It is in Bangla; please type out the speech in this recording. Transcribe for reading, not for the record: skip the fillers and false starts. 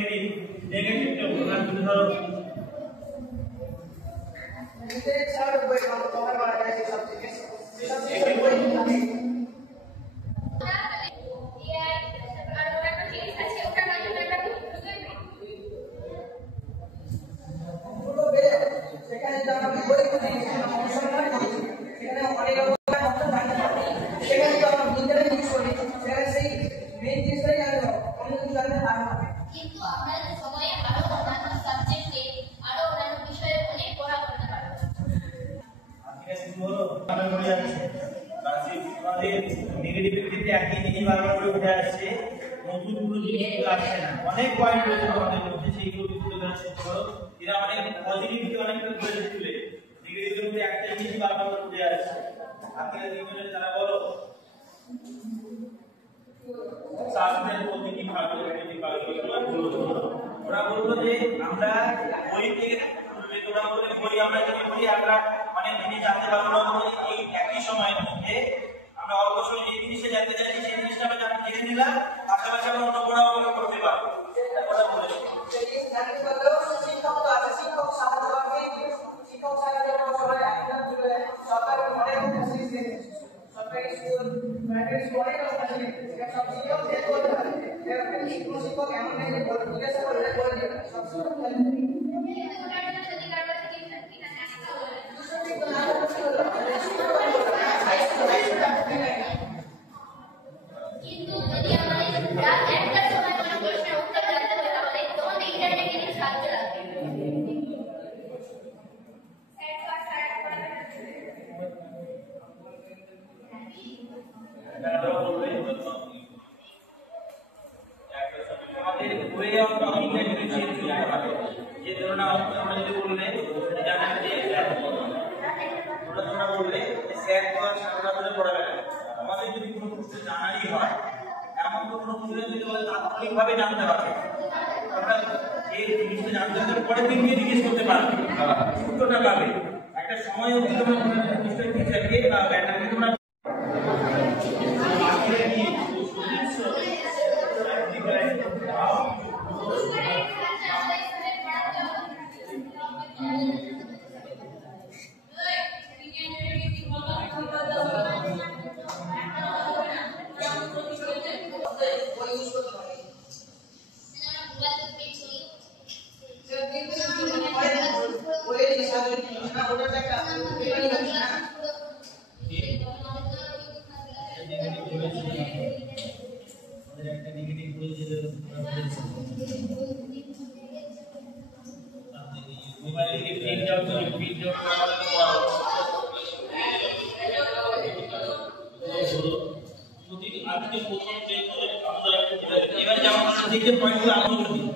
নেগেটিভ নেগেটিভটা তোমরা তুলে ধরো নিচে চার বই কভার করা যায় সেই সাবজেক্টে সেই সাবজেক্টে বই থাকে সেখানে যদি আমরা বই খুঁজি অনুসন্ধান করি সেখানে অনেক রকম অপশন থাকতে পারে সেখানে যদি আমরা ইন্টারনেট ইউজ করি সেখানে সেই মেইন জিনিসটাই জানতে হবে অন্য কিছু জানতে পারবো না কিন্তু আমরা সময়ে আরো অন্যান্য সাবজেক্টে আরো অন্যান্য বিষয়ে অনেক পড়া করতে পারবো আজকে শুরু হলো আমরা পড়ে যাচ্ছি বাসি আমাদের নেগেটিভের ক্ষেত্রে একই জিনিস বারবার করে উঠে আসছে নতুন কোনো জিনিস আসছে না অনেক পয়েন্ট রয়েছে আমাদের মধ্যে সেইগুলো তুলে ধরার চেষ্টা করো এরা অনেক পজিটিভিটি অনেকটা তুলে তুলে নেগেটিভের মধ্যে একটা জিনিস বারবার করে উঠে আসছে আজকে তিনজনের যারা বলো শাস্ত্রের মধ্যে কি ভালো নেগেটিভ ভালো ওরা বলতো যে আমরা বই থেকে তোমরা বলে বই আমরা যদি বলি আমরা অনেক জিনিস জানতে পারবো না এই একই সময়ের মধ্যে আমরা অল্প সময় যে জিনিসটা জানতে চাইছি সেই জিনিসটা আমরা জেনে নিলাম পাশাপাশি আমরা অন্য পড়াও করতে পারবো কথা বলে সেই জানতে পারলেও শিক্ষক তো আছে শিক্ষক সাহায্য করবে শিক্ষক সাহায্য করবে সবাই একদম জুড়ে সরকারি অনেক ফ্যাসিলিটি সরকারি স্কুল প্রাইভেট স্কুল অনেক ফ্যাসিলিটি সব শিক্ষক দিয়ে করতে পারে এরকম শিক্ষক এমন নেই যে জিজ্ঞাসা করলে বলে দেবে সব শিক্ষক কিন্তু যদি আমাদের রাত 1টার সময় কোনো প্রশ্নের উত্তর জানতে হয় তাহলে তখন ইন্টারনেটের সাহায্য লাগবে আমাদের ওয়ে অফ কমিউনিকেশন চেঞ্জ হতে পারে যে ধরুন আমরা যদি বললে জানেন যে তোমরা বললে স্যার তো সারা ধরে পড়াবে না আমাদের যদি কোনো প্রশ্ন জানারই হয় এমন কোনো প্রশ্ন যদি বলে তাৎক্ষণিকভাবে জানতে হবে আমরা এই জিনিসটা জানতে হলে পরের দিন গিয়ে জিজ্ঞেস করতে পারবে উত্তরটা পাবে একটা সময় অবধি তোমরা কোনো নিশ্চয়ই টিচারকে বা ম্যাডামকে তোমরা এবারে যেমন পয়েন্টগুলো আলোচনা করি